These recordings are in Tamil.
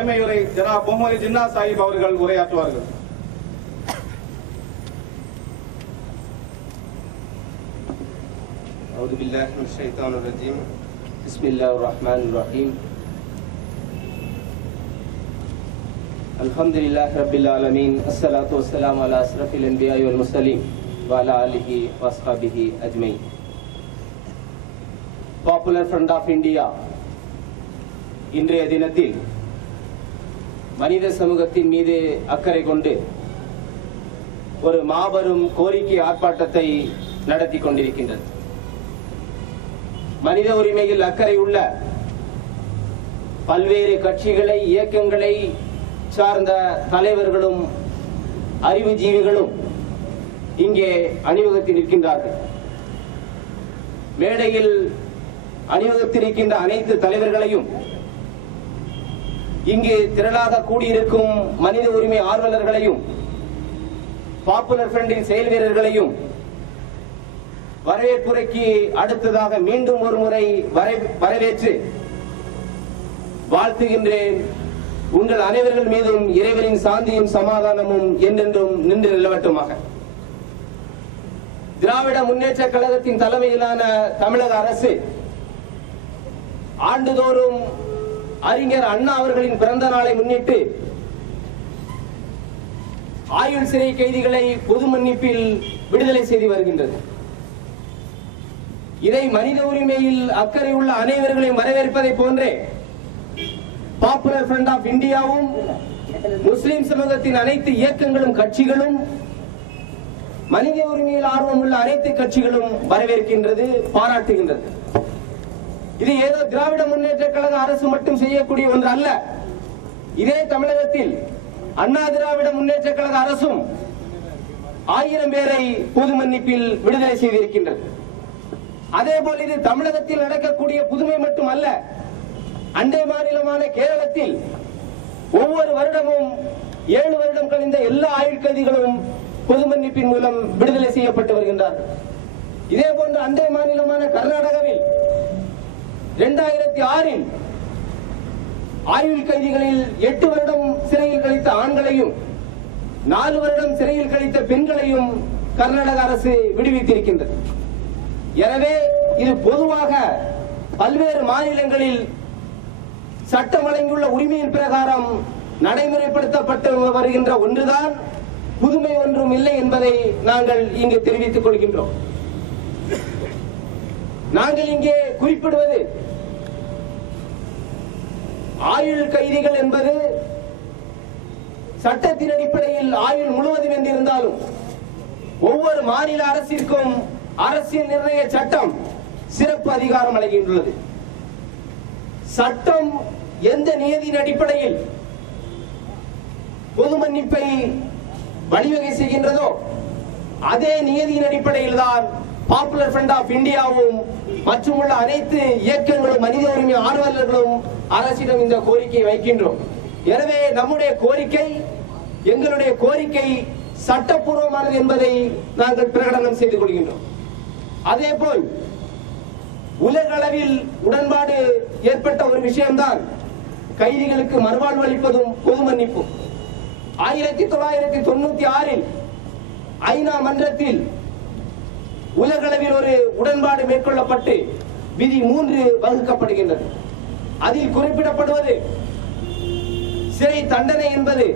தலைமையுரை ஜனாப் முகமது ஜின்னா சாஹிப் அவர்கள் உரையாற்றுவார்கள். أعوذ بالله من الشيطان الرجيم. بسم الله الرحمن الرحيم. الحمد لله رب العالمين. الصلاة والسلام على أشرف الأنبياء والمرسلين وعلى آله وأصحابه أجمعين. Popular Front of India இன்றைய தினத்தில் மனித சமூகத்தின் மீது அக்கறை கொண்டு ஒரு மாபெரும் கோரிக்கை ஆர்ப்பாட்டத்தை நடத்தி கொண்டிருக்கின்றது. மனித உரிமையில் அக்கறை உள்ள பல்வேறு கட்சிகளை இயக்கங்களை சார்ந்த தலைவர்களும் அறிவுஜீவிகளும் இங்கே அணிவகுத்து நிற்கின்றார்கள். மேடையில் அணிவகுத்திருக்கின்ற அனைத்து தலைவர்களையும் இங்கு திரளாக கூடியிருக்கும் மனித உரிமை ஆர்வலர்களையும் பாப்புலர் ஃப்ரண்டின் செயல் வீரர்களையும் வரவேற்புரைக்கு அடுத்ததாக மீண்டும் ஒரு முறை வரவேற்று வாழ்த்துகின்றேன். உங்கள் அனைவர்கள் மீதும் இறைவனின் சாந்தியும் சமாதானமும் என்றென்றும் நின்று நிலவட்டுமாக. திராவிட முன்னேற்ற கழகத்தின் தலைமையிலான தமிழக அரசு ஆண்டுதோறும் அறிஞர் அண்ணா அவர்களின் பிறந்த நாளை முன்னிட்டு ஆயுள் சிறை கைதிகளை பொது மன்னிப்பில் விடுதலை செய்து வருகின்றது. இதை மனித உரிமையில் அக்கறை உள்ள அனைவர்களையும் வரவேற்பதை போன்றே பாப்புலர் ஃப்ரண்ட் ஆஃப் இந்தியாவும் முஸ்லிம் சமூகத்தின் அனைத்து இயக்கங்களும் கட்சிகளும் மனித உரிமையில் ஆர்வம் உள்ள அனைத்து கட்சிகளும் வரவேற்கின்றது, பாராட்டுகின்றது. இது ஏதோ திராவிட முன்னேற்ற கழக அரசு மட்டும் செய்யக்கூடிய ஒன்று அல்ல. இதே தமிழகத்தில் அண்ணா திராவிட முன்னேற்ற கழக அரசும் 1000 பேரை பொது மன்னிப்பில் விடுதலை செய்திருக்கின்றது. அதே போல் இது தமிழகத்தில் நடக்கக்கூடிய புதுமை மட்டுமல்ல. அண்டை மாநிலமான கேரளத்தில் ஒவ்வொரு வருடமும் 7 வருடம் கழிந்த எல்லா ஆயுள் கைதிகளும் பொது மன்னிப்பின் மூலம் விடுதலை செய்யப்பட்டு வருகின்றார்கள். இதே போன்று அண்டை மாநிலமான கர்நாடகாவில் 2006 ஆயுள் கைதிகளில் 8 வருடம் சிறையில் கழித்த ஆண்களையும் 4 வருடம் சிறையில் கழித்த பெண்களையும் கர்நாடக அரசு விடுவித்திருக்கின்றது. எனவே இது பொதுவாக பல்வேறு மாநிலங்களில் சட்டம் வழங்கியுள்ள உரிமையின் பிரகாரம் நடைமுறைப்படுத்தப்பட்டு வருகின்ற ஒன்றுதான், புதுமை ஒன்றும் இல்லை என்பதை நாங்கள் இங்கு தெரிவித்துக் கொள்கின்றோம். நாங்கள் இங்கே குறிப்பிடுவது ஆயுள் கைதிகள் என்பது சட்டத்தின் அடிப்படையில் ஆயுள் முழுவதும் என்றிருந்தாலும் ஒவ்வொரு மாநில அரசிற்கும் அரசியல் நிர்ணய சட்டம் சிறப்பு அதிகாரம் வழங்கியுள்ளது. சட்டம் எந்த நியதியின் அடிப்படையில் பொது மன்னிப்பை வழிவகை செய்கின்றதோ அதே நியதியின் அடிப்படையில் தான் பாப்புலர் ஃப்ரண்ட் ஆஃப் இந்தியாவும் மற்றும் உள்ள அனைத்து இயக்கங்களும் மனித உரிமை ஆர்வலர்களும் அரசிடம் இந்த கோரிக்கையை வைக்கின்றோம். எனவே நம்முடைய கோரிக்கை, எங்களுடைய கோரிக்கை சட்டப்பூர்வமானது என்பதை நாங்கள் பிரகடனம் செய்து கொள்கின்றோம். அதே போல் உலக அளவில் உடன்பாடு ஏற்பட்ட ஒரு விஷயம்தான் கைதிகளுக்கு மறுவாழ்வு அளிப்பதும் பொது மன்னிப்பும். 1996 ஐநா மன்றத்தில் உலகளவில் ஒரு உடன்பாடு மேற்கொள்ளப்பட்டு விதி 3 வகுக்கப்படுகின்றது. அதில் குறிப்பிடப்படுவது சிறை தண்டனை என்பது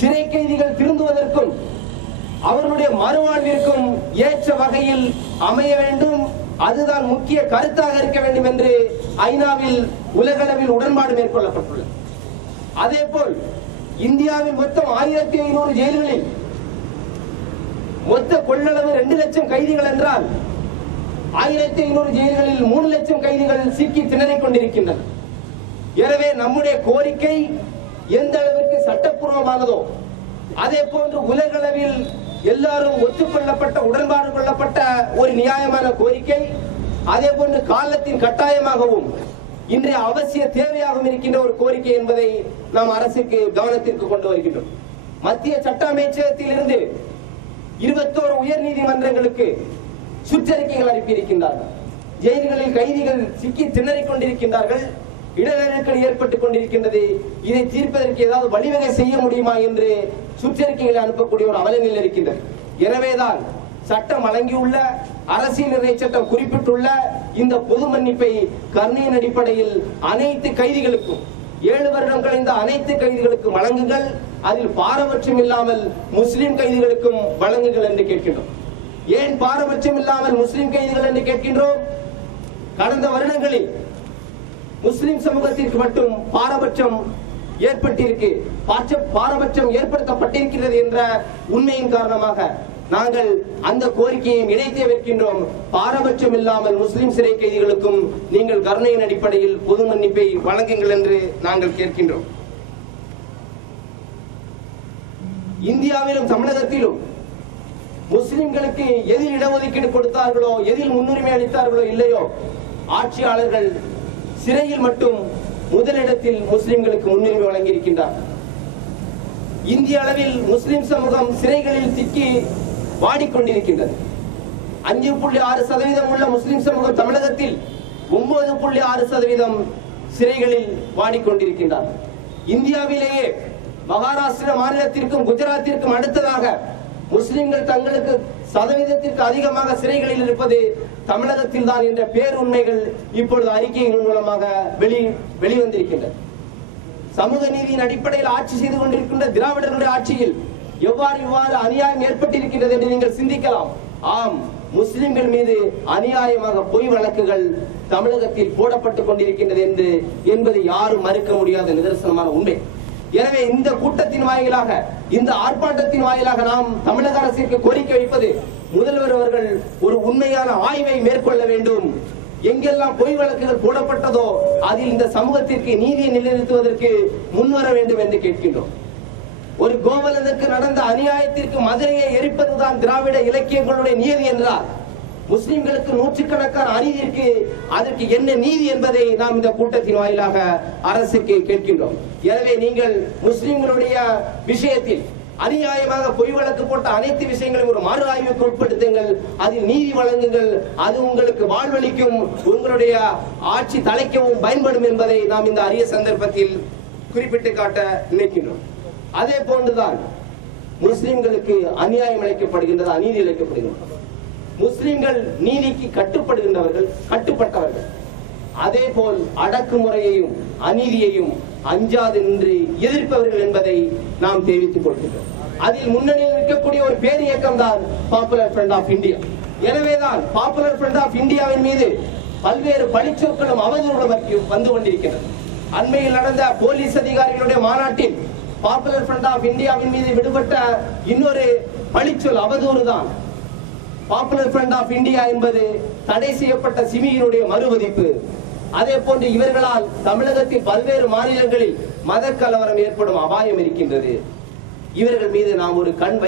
சிறை கைதிகள் திருந்துவதற்கும் அவர்களுடைய மறுவாழ்விற்கும் ஏற்ற வகையில் அமைய வேண்டும், அதுதான் முக்கிய கருத்தாக இருக்க வேண்டும் என்று ஐநாவில் உலகளவில் உடன்பாடு மேற்கொள்ளப்பட்டுள்ளது. அதே போல் இந்தியாவில் மொத்தம் 1500 ஜெயில்களில் மொத்த கொள்ளளவு 2 லட்சம் கைதிகள் என்றால் 1500 ஜெயில்களில் 3 லட்சம் கைதிகள் சிக்கி திணறிக் கொண்டிருக்கின்றனர். எனவே நம்முடைய கோரிக்கை எந்த அளவிற்கு சட்டப்பூர்வமானதோ அதே போன்று உலகளவில் எல்லாரும் ஒத்துக்கொள்ளப்பட்ட உடன்பாடு கொள்ளப்பட்ட ஒரு நியாயமான கோரிக்கை, அதே போன்று காலத்தின் கட்டாயமாகவும் இன்றைய அவசிய தேவையாகவும் இருக்கின்ற ஒரு கோரிக்கை என்பதை நாம் அரசுக்கு கவனத்திற்கு கொண்டு வருகின்றோம். மத்திய சட்ட அமைச்சகத்தில் இருந்து 21 உயர் நீதிமன்றங்களுக்கு சுற்றறிக்கைகள் அனுப்பியிருக்கின்றார்கள். ஜெயில்களில் கைதிகள் சிக்கி திணறிக் கொண்டிருக்கின்றார்கள். இடநெருக்கடி ஏற்பட்டுக் கொண்டிருக்கின்றது. இதை தீர்ப்பதற்கு ஏதாவது வழிவகை செய்ய முடியுமா என்று சுற்றறிக்கைகளை அனுப்பக்கூடிய ஒரு அவலநிலை இருக்கின்றது. எனவேதான் சட்டம் வழங்கியுள்ள அரசியல் நிர்ணய சட்டம் குறிப்பிட்டுள்ள இந்த பொது மன்னிப்பை கருணையின் அடிப்படையில் அனைத்து கைதிகளுக்கும் 7 வருடம் கழிந்த அனைத்து கைதிகளுக்கும் வழங்குங்கள். அதில் பாரபட்சம் இல்லாமல் முஸ்லிம் கைதிகளுக்கும் வழங்குங்கள் என்று கேட்கின்றோம். ஏன் பாரபட்சம் இல்லாமல் முஸ்லிம் கைதிகள் என்று கேட்கின்றோம்? கடந்த வருடங்களில் முஸ்லிம் சமூகத்திற்கு மட்டும் பாரபட்சம் ஏற்படுத்தப்பட்டிருக்கிறது என்ற உண்மையின் காரணமாக நாங்கள் அந்த கோரிக்கையை இணைத்தே வைக்கின்றோம். பாரபட்சம் இல்லாமல் முஸ்லிம் சிறை கைதிகளுக்கும் நீங்கள் கருணையின் அடிப்படையில் பொது மன்னிப்பை வழங்குங்கள் என்று நாங்கள் கேட்கின்றோம். இந்தியாவிலும் தமிழகத்திலும் முஸ்லிம்களுக்கு எதில் இடஒதுக்கீடு கொடுத்தார்களோ, எதில் முன்னுரிமை அளித்தார்களோ இல்லையோ, ஆட்சியாளர்கள் சிறையில் மட்டும் முதலிடத்தில் முஸ்லிம்களுக்கு முன்னுரிமை வழங்கியிருக்கின்றார். இந்திய அளவில் முஸ்லிம் சமூகம் சிறைகளில் சிக்கி வாடிக்கொண்டிருக்கின்றது. 5.6% உள்ள முஸ்லிம் சமூகம் தமிழகத்தில் 9.6% சிறைகளில் வாடிக்கொண்டிருக்கின்றார். இந்தியாவிலேயே மகாராஷ்டிரா மாநிலத்திற்கும் குஜராத்திற்கும் அடுத்ததாக முஸ்லிம்கள் தங்களுக்கு சதவீதத்திற்கு அதிகமாக சிறைகளில் இருப்பது தமிழகத்தில் தான் என்ற பேருண்மைகள் இப்பொழுது அறிக்கையின் மூலமாக வெளிவந்திருக்கின்றன. சமூக நீதியின் அடிப்படையில் ஆட்சி செய்து கொண்டிருக்கின்ற திராவிடர்களுடைய ஆட்சியில் இவ்வாறு அநியாயம் ஏற்பட்டிருக்கிறது என்று நீங்கள் சிந்திக்கலாம். ஆம், முஸ்லிம்கள் மீது அநியாயமாக பொய் வழக்குகள் தமிழகத்தில் போடப்பட்டுக் கொண்டிருக்கின்றது என்பது யாரும் மறுக்க முடியாத நிதர்சனமான உண்மை. எனவே இந்த கூட்டத்தின் வாயிலாக, இந்த ஆர்ப்பாட்டத்தின் வாயிலாக நாம் தமிழக அரசிற்கு கோரிக்கை வைப்பது, முதல்வர் அவர்கள் ஒரு உண்மையான ஆய்வை மேற்கொள்ள வேண்டும். எங்கெல்லாம் பொய் வழக்குகள் போடப்பட்டதோ அதில் இந்த சமூகத்திற்கு நீதியை நிலைநிறுத்துவதற்கு முன்வர வேண்டும் என்று கேட்கின்றோம். ஒரு கோவலனுக்கு நடந்த அநியாயத்திற்கு மதுரையை எரிப்பதுதான் திராவிட இலக்கியங்களுடைய நீதி என்றால், முஸ்லிம்களுக்கு நூற்றுக்கணக்கான அநீதிக்கு அதற்கு என்ன நீதி என்பதை நாம் இந்த கூட்டத்தின் வாயிலாக அரசுக்கு கேட்கின்றோம். எனவே நீங்கள் முஸ்லிம்களுடைய விஷயத்தில் அநியாயமாக பொய் வழக்கு போட்ட அனைத்து விஷயங்களையும் ஒரு மறு ஆய்வுக்கு உட்படுத்துங்கள், அதில் நீதி வழங்குங்கள். அது உங்களுக்கு வாழ்வளிக்கும், உங்களுடைய ஆட்சி தலைக்கவும் பயன்படும் என்பதை நாம் இந்த அரிய சந்தர்ப்பத்தில் குறிப்பிட்டு காட்ட நினைக்கின்றோம். அதே போன்றுதான் முஸ்லிம்களுக்கு அநியாயம் இழைக்கப்படுகின்றது, அநீதி இழைக்கப்படுகின்றது. முஸ்லிம்கள் நீதிக்கு கட்டுப்பட்டவர்கள். அதே போல் அடக்குமுறையையும் அநீதியையும் அஞ்சாது நின்று எதிர்ப்பவர்கள் என்பதை நாம் தெரிவித்துக் கொள்கின்றோம். அதில் முன்னணியில் இருக்கக்கூடிய ஒரு பேர் இயக்கம் தான் பாப்புலர் ஃப்ரண்ட் ஆஃப் இந்தியா. எனவேதான் பாப்புலர் ஃப்ரண்ட் ஆஃப் இந்தியாவின் மீது பல்வேறு பழிச்சொற்களும் அவதூறுகளும் வந்து கொண்டிருக்கிறது. அண்மையில் நடந்த போலீஸ் அதிகாரிகளுடைய மாநாட்டில் பாப்புலர் ஃப்ரண்ட் ஆஃப் இந்தியாவின் மீது விடுபட்ட இன்னொரு பழிச்சொல் அவதூறு தான். பாப்புலர் ஃப்ரண்ட் ஆஃப் இந்தியா என்பது தடை செய்யப்பட்ட சிமியினுடைய மறுவதிப்பு. அதே போன்று இவர்களால் தமிழகத்தில் பல்வேறு மாநிலங்களில் மத கலவரம் ஏற்படும் அபாயம் இருக்கின்றது. இவர்கள் மீது நாம் ஒரு கண்